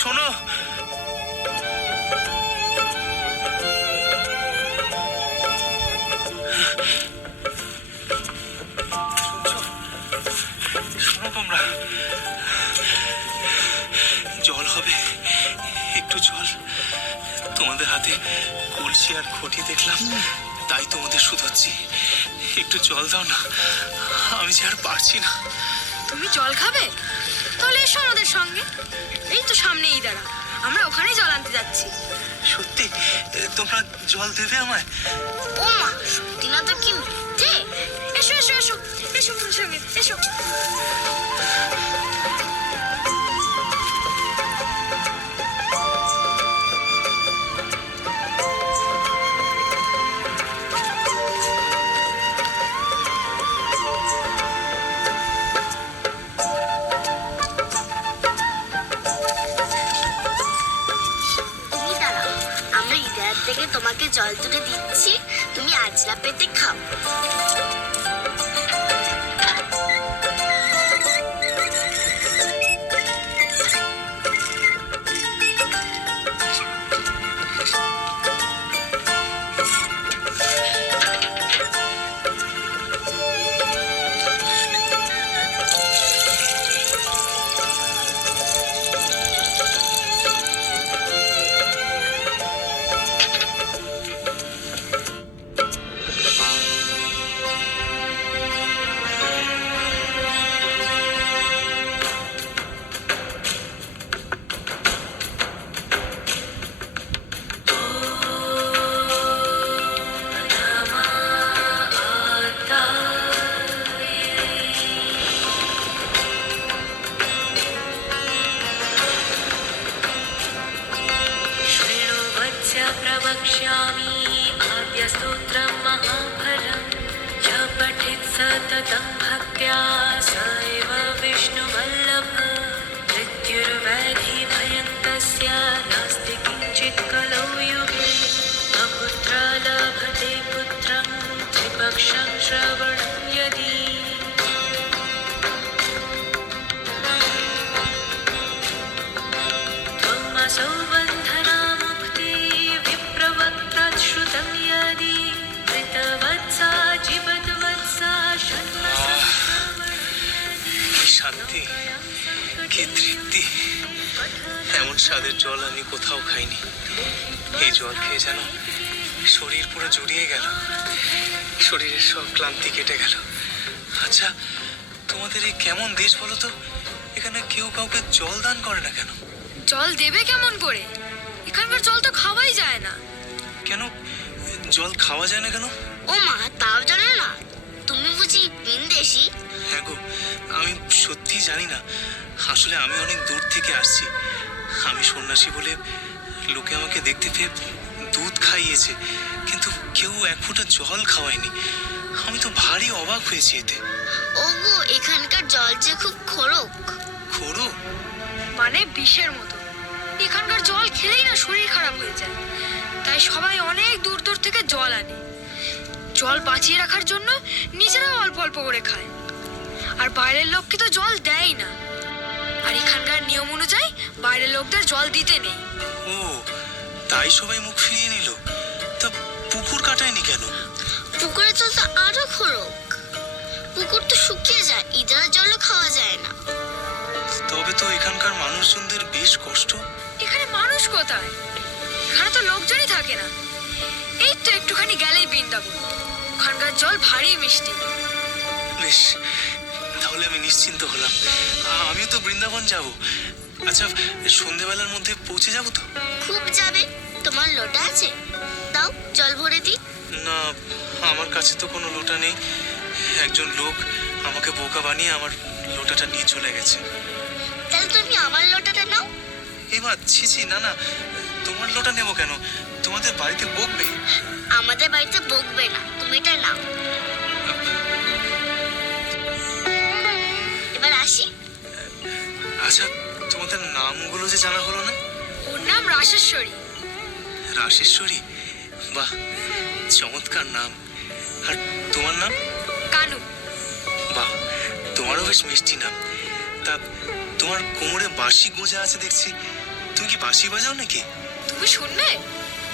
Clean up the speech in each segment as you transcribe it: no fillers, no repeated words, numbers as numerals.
শোনো, শোনো তোমরা, জল হবে, একটু জল। তোমাদের হাতে কলসি আর ঘটি দেখলাম, তাই তোমাদের শুধাচ্ছি, একটু জল দাও না, আমি যে আর পারছি না। তুমি জল খাবে? তাহলে এসো আমাদের সঙ্গে, এই তো সামনেই দাঁড়া, আমরা ওখানেই জল আনতে যাচ্ছি। সত্যি তোমরা জল দেবে আমায়? ও মা, সত্যি না তো কি মিথ্যে? এসো এসো এসো এসো আমার সঙ্গে এসো। থেকে তোমাকে জল তুলে দিচ্ছি, তুমি আজলা পেতে খাও। प्रवक्ष्यामि आद्यस्तोत्रं महाफलं, य पठेत् सततं भक्त्या स एव विष्णुवल्लभ। मृत्युर्व्याधिभयं तस्य नास्ति किञ्चित् कलौ युगे, अपुत्र लभते पुत्रं त्रिपक्षं श्रवणं यदि। त्वमसौ শান্তি, কি তৃপ্তি! এমন স্বাদের জল আমি কোথাও খাইনি। এই জল খেয়ে যেন শরীর পুরো জুড়িয়ে গেল, শরীরের সব ক্লান্তি কেটে গেল। আচ্ছা, তোমাদের এই কেমন দেশ বলো তো, এখানে কেউ কাউকে জল দান করে না কেন? জল দেবে কেমন করে? এখানকার জল তো খাওয়াই যায় না। কেন জল খাওয়া যায় না কেন? ও মা, তাও জানো না? তুমি বুঝি বিনদেশি? হ্যাঁ গো, আমি সত্যি জানি না। আসলে আমি অনেক দূর থেকে আসছি। আমি সন্ন্যাসী বলে লোকে আমাকে দেখতে পেয়ে দুধ খাইয়েছে, কিন্তু কেউ এক ফোঁটা জল খাওয়ায়নি। আমি তো ভারী অবাক হয়েছি এতে। ওগো, এখানকার জল যে খুব খরক। খরক মানে বিষের মতো। এখানকার জল খেলেই না শরীর খারাপ হয়ে যায়, তাই সবাই অনেক দূর দূর থেকে জল আনে। জল বাঁচিয়ে রাখার জন্য নিজেরাও অল্প অল্প করে খায়, আর বাইরের লোককে তো জল দেয় না। আর এখানকার নিয়ম অনুযায়ী বাইরের লোকদের জল দিতে নেই। ও, তাই সবাই মুখ ফিরিয়ে নিল। তা পুকুর কাটায়নি কেন? পুকুরে জল তো আরো খরক। পুকুর তো শুকিয়ে যায়, ইদারা জলও খাওয়া যায় না। তবে তো এখানকার মানুষজনদের বেশ কষ্ট। এখানে মানুষ কোথায়? এখানে তো লোকজনই থাকে না। এই তো একটুখানি গেলেই বৃন্দাবন, ওখানকার জল ভারী মিষ্টি। বেশ, তাহলে আমি নিশ্চিন্ত হলাম। আমিও তো বৃন্দাবন যাব। আচ্ছা, সন্ধেবেলার মধ্যে পৌঁছে যাব তো? খুব যাবে। তোমার লোটা আছে? দাও, জল ভরে দিই। না, আমার কাছে তো কোনো লোটা নেই। একজন লোক আমাকে বোকা বানিয়ে আমার লোটাটা নিয়ে চলে গেছে। তাহলে তুমি আমার লোটাটা নাও। এবার ছি ছি, না না, তোমার লোটা নেবো কেন? তোমাদের বাড়িতে বকবে। আমাদের বাড়িতে বকবে না, তুমি এটা নাও। এবার আসি। আচ্ছা, তোমাদের নামগুলো যে জানা হলো না। ওর নাম রাসেশ্বরী। রাসেশ্বরী, বাহ, চমৎকার নাম। আর তোমার নাম? কানু। বাহ, তোমারও বেশ মিষ্টি নাম। তা তোমার কোমরে বাঁশি গোজা আছে দেখছি, কি বাঁশি বাজাও নাকি? তুমি শুনবে?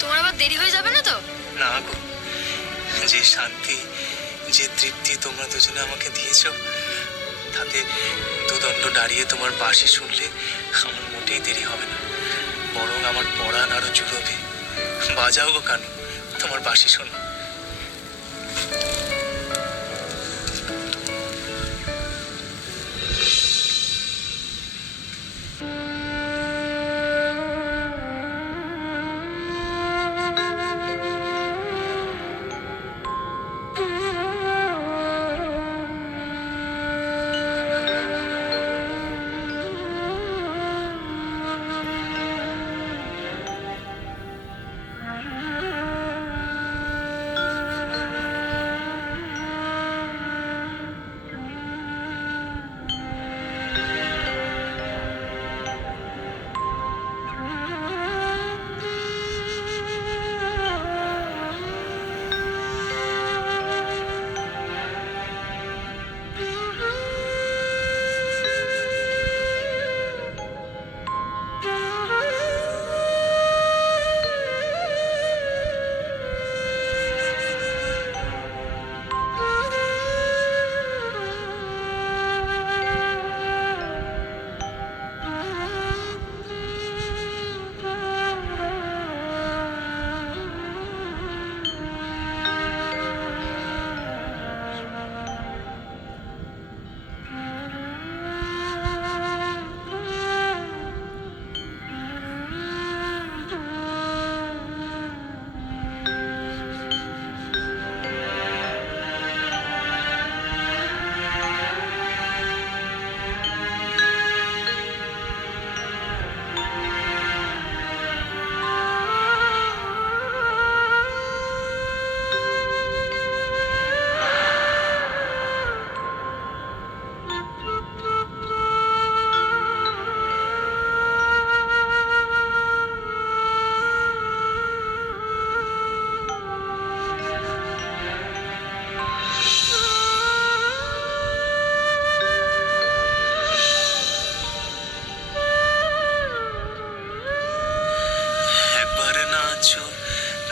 তোমার আবার দেরি হয়ে যাবে না তো? না গো, যে শান্তি, যে তৃপ্তি তোমরা দুজনে আমাকে দিয়েছ, তাতে দুদণ্ড দাঁড়িয়ে তোমার বাঁশি শুনলে আমার মোটেই দেরি হবে না, বরং আমার পরাণ আরো জুড়বে। বাজাও গো কানু, তোমার বাঁশি শোনো।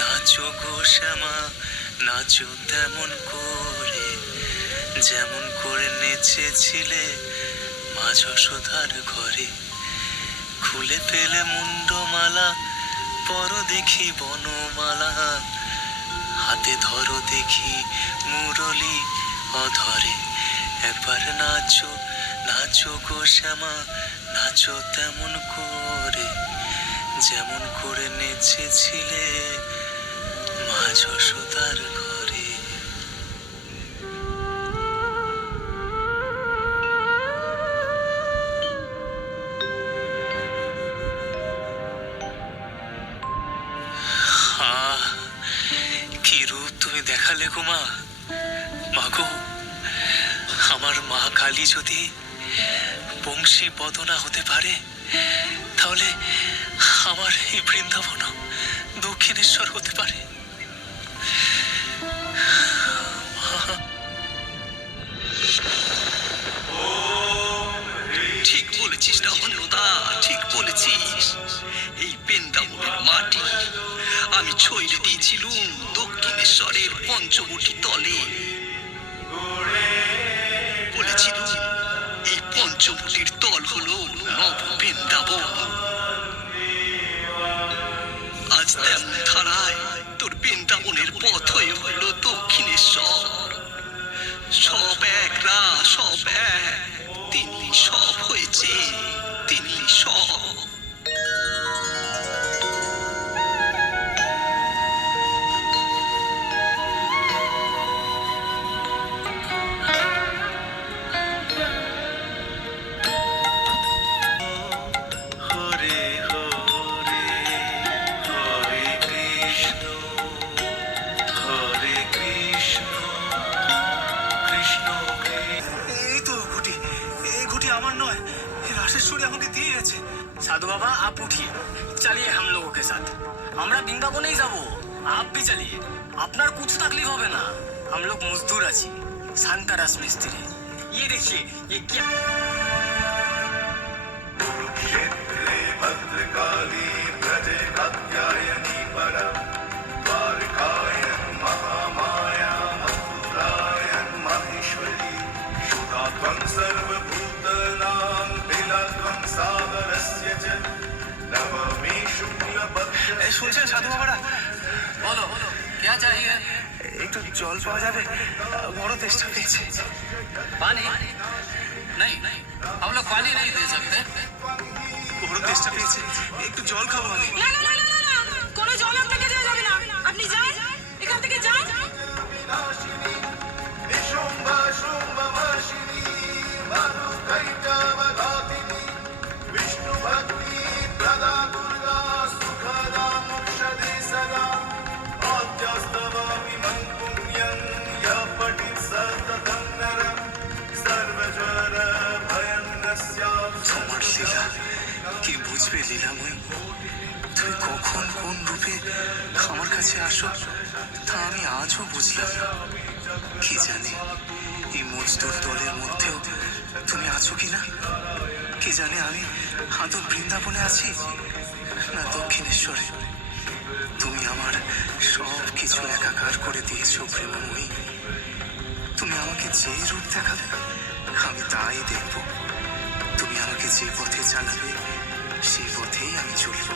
নাচো গো শ্যামা, নাচো তেমন করে, যেমন করে নেচেছিলে মা যশোদার ঘরে। খুলে পেলে মুন্ডমালা, পরো দেখি বনমালা, হাতে ধরো দেখি মুরলি অধরে। একবার নাচো, নাচো গো শ্যামা, নাচো তেমন করে, যেমন করে নেচেছিলে মা যশোদার ঘরে। কি রূপ তুমি দেখালে গো মা। মাগো, আমার মা কালী যদি বংশী বদনা হতে পারে, তাহলে আমার এই বৃন্দাবন দক্ষিণেশ্বর হতে পারে। ঠিক বলেছিস না অন্নদা, ঠিক বলেছিস। এই বৃন্দাবনের মাটি আমি ছইলে দিয়েছিলুম দক্ষিণেশ্বরের পঞ্চবটী তলে। বলেছিলুম এই পঞ্চবটির তল হলো নব বৃন্দাবন। আজ তেমন ধারায় তোর বৃন্দাবনের পথ হয়ে হলো দক্ষিণেশ্বর। সব এক রা, সব এক, তিনি সব হয়েছে, তিনি সব। साधु बाबा आप उठिए, चलिए हम लोगों के साथ। हमरा वृंदावन ही जाबो, आप भी चलिए, अपनार कुछ तकलीफ होबे ना। हम लोग मजदूर आछि, शांतारास मिस्त्री। ये देखिए, ये क्या कुरुक्षेत्रे भद्रकाली শুনছেন সাধু বাবারা? बोलो क्या चाहिए? একটু জল পাওয়া যাবে? বড় তেষ্টা পেয়েছে। पानी? नहीं हम लोग पानी नहीं दे सकते। বড় তেষ্টা পেয়েছে, একটু জল খাবো আমি। না না না না না না, কোনো জল আপনাকে দেওয়া যাবে না। আপনি যান, এখান থেকে যান। তোমার লীলা কি বুঝবে লীলাময়ী? তুমি কখন কোন রূপে আমার কাছে আসো তা আমি আজও বুঝলাম না। কি জানি এই মজদুর দলের মধ্যেও তুমি আছো কিনা? কে জানে আমি আদৌ বৃন্দাবনে আছি না দক্ষিণেশ্বরে। তুমি আমার সব কিছু একাকার করে দিয়েছো প্রেমময়ী। তুমি আমাকে যে রূপ দেখাবে আমি তাই দেখব। তুমি আমাকে যে পথে চালাবে সেই পথেই আমি চলব।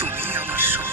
তুমি আমার সব